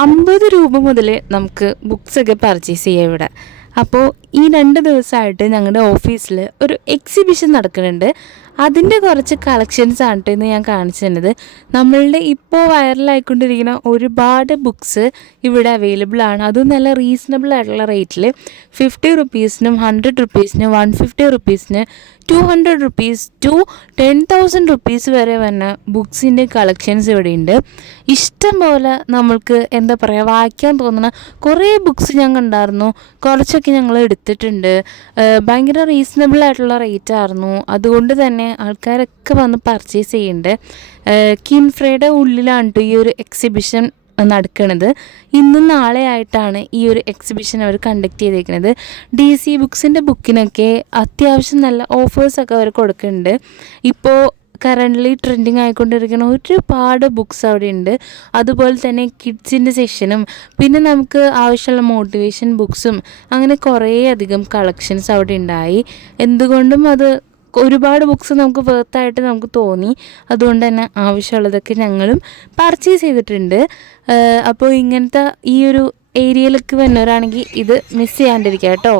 ₹50 മുതൽ നമുക്ക് ബുക്സൊക്കെ പർച്ചേസ് ചെയ്യാം ഇവിടെ. അപ്പോൾ ഈ 2 ദിവസമായിട്ട് ഞങ്ങളുടെ ഓഫീസിൽ ഒരു എക്സിബിഷൻ നടക്കുന്നുണ്ട്. അതിൻ്റെ കുറച്ച് കളക്ഷൻസ് ആണ് കേട്ടോ ഇന്ന് ഞാൻ കാണിച്ചു തന്നത്. നമ്മളുടെ ഇപ്പോൾ വൈറലായിക്കൊണ്ടിരിക്കുന്ന ഒരുപാട് ബുക്സ് ഇവിടെ അവൈലബിൾ ആണ്. അതും നല്ല റീസണബിൾ ആയിട്ടുള്ള റേറ്റിൽ ₹50, ₹100, ₹150, ₹200 ടു ₹10,000 വരെ വന്ന ബുക്സിൻ്റെ കളക്ഷൻസ് ഇവിടെയുണ്ട്. ഇഷ്ടം പോലെ നമ്മൾക്ക് എന്താ പറയുക, വായിക്കാൻ തോന്നുന്ന കുറേ ബുക്സ് ഞാൻ കണ്ടായിരുന്നു. കുറച്ചൊക്കെ ഞങ്ങൾ എടുത്തിട്ടുണ്ട്. ഭയങ്കര റീസണബിൾ ആയിട്ടുള്ള റേറ്റ് ആയിരുന്നു. അതുകൊണ്ട് തന്നെ ആൾക്കാരൊക്കെ വന്ന് പർച്ചേസ് ചെയ്യുന്നുണ്ട്. കിൻഫ്രയുടെ ഉള്ളിലാണ് കേട്ടോ ഈ ഒരു എക്സിബിഷൻ നടക്കുന്നത്. ഇന്നും നാളെ ആയിട്ടാണ് ഈ ഒരു എക്സിബിഷൻ അവർ കണ്ടക്ട് ചെയ്തേക്കുന്നത്. DC ബുക്സിൻ്റെ ബുക്കിനൊക്കെ അത്യാവശ്യം നല്ല ഓഫേഴ്സൊക്കെ അവർ കൊടുക്കുന്നുണ്ട്. ഇപ്പോൾ കറൻ്റ്ലി ട്രെൻഡിങ് ആയിക്കൊണ്ടിരിക്കുന്ന ഒരുപാട് ബുക്സ് അവിടെ ഉണ്ട്. അതുപോലെ തന്നെ കിഡ്സിൻ്റെ സെക്ഷനും പിന്നെ നമുക്ക് ആവശ്യമുള്ള മോട്ടിവേഷൻ ബുക്സും അങ്ങനെ കുറേ അധികം കളക്ഷൻസ് അവിടെ ഉണ്ടായി. എന്തുകൊണ്ടും അത് ഒരുപാട് ബുക്സ് നമുക്ക് വെർത്തായിട്ട് നമുക്ക് തോന്നി. അതുകൊണ്ട് തന്നെ ആവശ്യമുള്ളതൊക്കെ ഞങ്ങളും പർച്ചേസ് ചെയ്തിട്ടുണ്ട്. അപ്പോൾ ഇങ്ങനത്തെ ഈ ഒരു ഏരിയയിലേക്ക് വന്നവരാണെങ്കിൽ ഇത് മിസ് ചെയ്യാണ്ടിരിക്കുക കേട്ടോ.